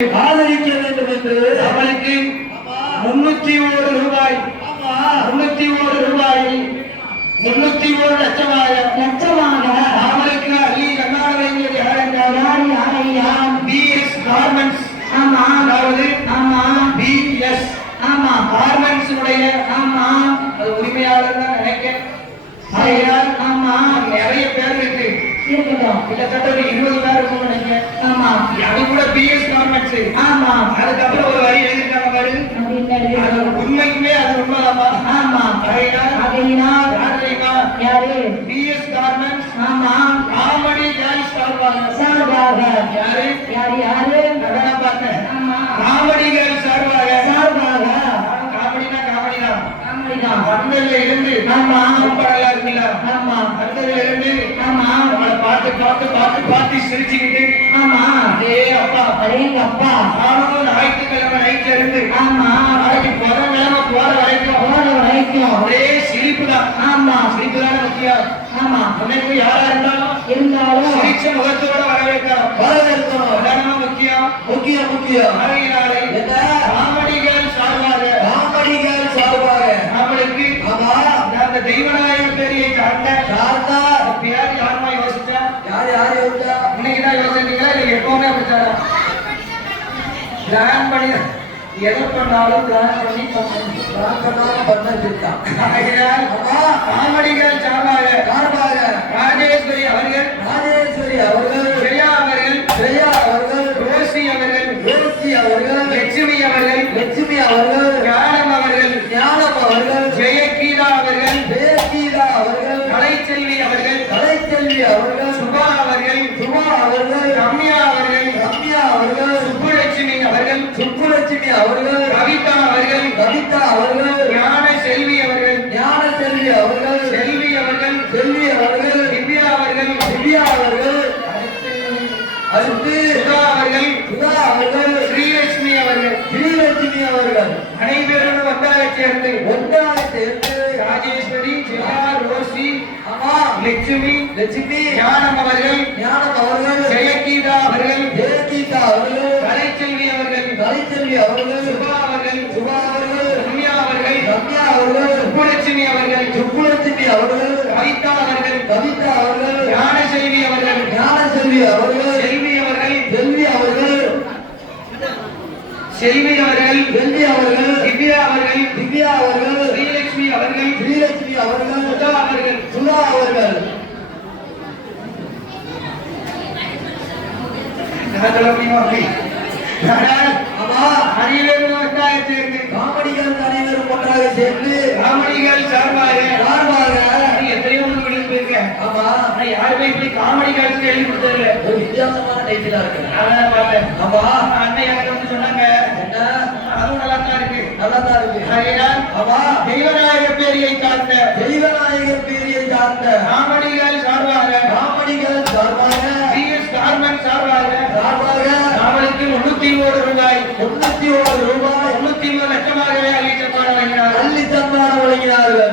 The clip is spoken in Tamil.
ஆதரிக்க வேண்டும் என்று அவளுக்கு 301 ரூபாய் 301 ரூபாயில் 301 லட்சமாக அவளுக்கு அள்ளி கண்ணாட வேண்டியது யார் என்றால் BS கார்மெண்ட்ஸ். ஆமா அதாவது ஆமா BS ஆமா கார்மெண்ட்ஸ் உடைய ஆமா அது உரிமையாளர் தான் நினைக்கிறேன். ஆகையால் ஆமா நிறைய பேர் இருக்கு, இருக்கட்டும். கிட்டத்தட்ட ஒரு 20 பேர் இருக்கும்னு நினைக்கிறேன். ஆமா அது கூட BS கார்மெண்ட்ஸ். ஆமா அதுக்கப்புறம் ஒரு வரி எழுதிருக்காங்க பாரு, அது உண்மைக்குமே அது உண்மைதாமா. ஆமா ஆகையால் ஆகையினால் யார் தெரியுமா? யாரு BS கார்மெண்ட்ஸ் ஆமா காமெடி டான்ஸ் சார்பாக சார்பாக யாரு யாரு அதான் பார்த்தேன். ஆமா காமெடி கேர்ள் சார்பாக காமெடினா காமெடிதான் காமெடிதான் வந்ததுல இருந்து ஆமா ரொம்ப நல்லா இருக்குல்ல. ஆமா வந்ததுல இருந்து ஆமா நம்மளை பார்த்து பார்த்து பார்த்து பார்த்து சிரிச்சுக்கிட்டு ஆமா அதே அப்பா அடேங்க அப்பா நானும் ஞாயிற்றுக்கிழமை நைட்ல இருந்து ஆமா நாளைக்கு புறங்கிழமை போற வரைக்கும் ஒரே சிரிப்பு தான். ஆமா சிரிப்பு தானே முக்கியம். ஆமா உனக்கு யாரா இருந்தாலும் சிரிச்ச முகத்தோட வரவேற்கணும். அதான் முக்கியம். அழகினாலே காமெடிகள் சார்பாக நம்மளுக்கு அந்த தெய்வநாயக பேரியை சார்ந்த பேர் யாருமா யோசிச்சா? இன்னைக்குதான் யோசிச்சீங்களா இல்ல எப்பவுமே அப்படித்தாரா? பிளான் பண்ணி எதை பண்ணாலும் பிளான் பண்ணி காமெடிகள் சார்பாக ராஜேஸ்வரி அவர்கள் ஜெயா அவர்கள் ரோசி அவர்கள் லட்சுமி அவர்கள் ஞானம் அவர்கள் ஜெயகீதா அவர்கள் கலைச்செல்வி அவர்கள் சுபா அவர்கள் ரம்யா அவர்கள் சுப்புலட்சுமி அவர்கள் கவிதா அவர்கள் ஞான செல்வி அவர்கள் செல்வி அவர்கள் திவ்யா அவர்கள் அடுத்து சுதா அவர்கள் ஸ்ரீலட்சுமி அவர்கள் அனைவரும் ஒன்றாக சேர்ந்து ராஜேஸ்வரி ஜெயா ரோசி லட்சுமி ஞானம் அவர்கள் ஜெயகீதா அவர்கள் கலைச்செல்வி அவர்கள் சுபா அவர்கள் ரம்யா அவர்கள் சுப்புலட்சுமி அவர்கள் கவிதா அவர்கள் ஞான செல்வி அவர்கள் செல்வி அவர்கள் திவ்யா அவர்கள் ஸ்ரீலட்சுமி அவர்கள் சுதா அவர்கள் காமெடிகள் சார்பாக எத்தனையோ போயிருக்கேன். யாருமே இப்படி காமெடிகளுக்கு எழுதி கொடுத்ததில்லை. ஒரு வித்தியாசமான டைட்டிலா இருக்கு. அதான் பார்த்தேன். அன்னை எனக்கு வந்து சொன்னாங்க, அதுவும் நல்லா தான் இருக்கு. தெய்வநாயக பேரியை சார்ந்த காமெடிகள் சார்பாக BS கார்மெண்ட்ஸ் சார்பாக அவளுக்கு 301 ரூபாய் 301 லட்சமாகவே அள்ளி சன்மானம் வழங்கினார்கள்.